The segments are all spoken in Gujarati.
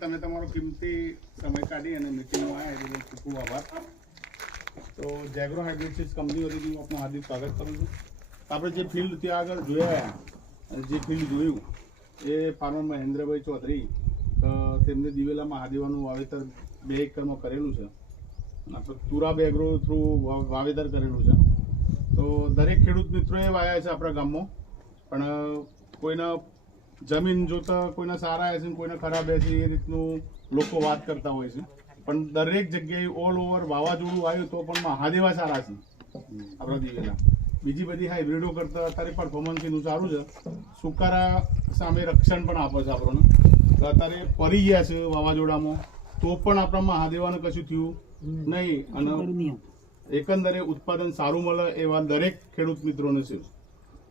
તમે તમારો કિંમતી સમય કાઢી અને મીટિંગમાં આવ્યા એટલે ખૂબ ખૂબ આભાર. તો જેગ્રો હાઇડ્રોસિસ કંપની વતીથી હું આપનું હાર્દિક સ્વાગત કરું છું. આપણે જે ફિલ્ડ ત્યાં આગળ જોયા અને જે ફિલ્ડ જોયું એ ફાર્મર મહેન્દ્રભાઈ ચૌધરી તેમને દિવેલા મહાદેવાનું વાવેતર 2 એકરમાં કરેલું છે. આપણે તુરાબ એગ્રો થ્રુ વાવેતર કરેલું છે. તો દરેક ખેડૂત મિત્રોએ વાવ્યા છે આપણા ગામમાં, પણ કોઈના જમીન જોતા કોઈના સારા હશે ને કોઈના ખરાબ હશે એ રીતનું લોકો વાત કરતા હોય છે. પણ દરેક જગ્યાએ ઓલ ઓવર વાવાઝોડું આવ્યું તો પણ મહાદેવા સારા છે આપણા દિવેલા. બીજી બધી હાઇબ્રિડો કરતાં અત્યારે પરફોર્મન્સ એનું સારું છે. સુકારા સામે રક્ષણ પણ આપે છે આપણને. તો અત્યારે પડી ગયા છે વાવાઝોડામાં તો પણ આપણા મહાદેવાને કશું થયું નહીં અને એકંદરે ઉત્પાદન સારું મળે એવા દરેક ખેડૂત મિત્રોને છે.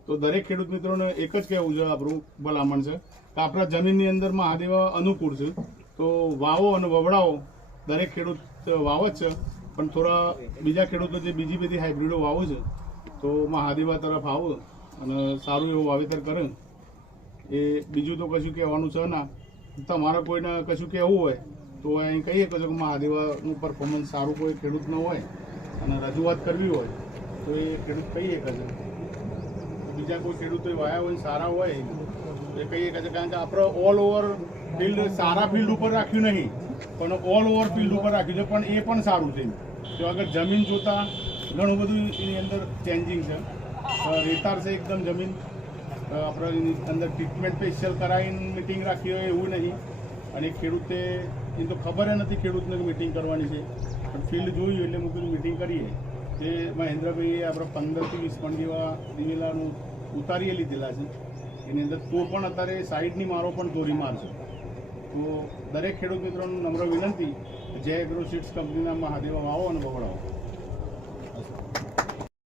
તો દરેક ખેડૂત મિત્રોને એક જ કહેવું છે, આપણું ભલામણ છે કે આપણા જમીનની અંદર મહાદેવા અનુકૂળ છે. તો વાવો અને વવડાવો. દરેક ખેડૂત વાવો જ છે, પણ થોડા બીજા ખેડૂતો જે બીજી બધી હાઇબ્રિડો વાવો છે તો મહાદેવા તરફ આવો અને સારું એવું વાવેતર કરે. એ બીજું તો કશું કહેવાનું છે ના. તમારે કોઈને કશું કહેવું હોય તો અહીં કહીએ કે મહાદેવાનું પરફોર્મન્સ સારું કોઈ ખેડૂત ન હોય અને રજૂઆત કરવી હોય તો એ ખેડૂત કહીએ કે છે. બીજા કોઈ ખેડૂતો વાયા હોય સારા હોય એ કહીએ કે છે, કારણ કે આપણે ઓલ ઓવર ફિલ્ડ સારા ફિલ્ડ ઉપર રાખ્યું નહીં પણ ઓલ ઓવર ફિલ્ડ ઉપર રાખ્યું છે, પણ એ પણ સારું છે. તો આગળ જમીન જોતા ઘણું બધું એની અંદર ચેન્જિંગ છે. રેતાર છે એકદમ જમીન. આપણે એની અંદર ટ્રીટમેન્ટ સ્પેશિયલ કરાવીને મિટિંગ રાખી હોય એવું નહીં. અને ખેડૂતે એ તો ખબર નથી ખેડૂતને મિટિંગ કરવાની છે, પણ ફિલ્ડ જોયું એટલે મૂકીને મિટિંગ કરીએ. એ મહેન્દ્રભાઈએ આપણે 15 થી 20 મણ જેવા દિવેલાનું ઉતારી લીધેલા છે એની અંદર. તો પણ અત્યારે સાઈડની મારો પણ દોરી માર છે. તો દરેક ખેડૂત મિત્રોને નમ્ર વિનંતી, જય એગ્રો સીડ્સ કંપનીના મહાદેવા વાવો અને વવડાવો.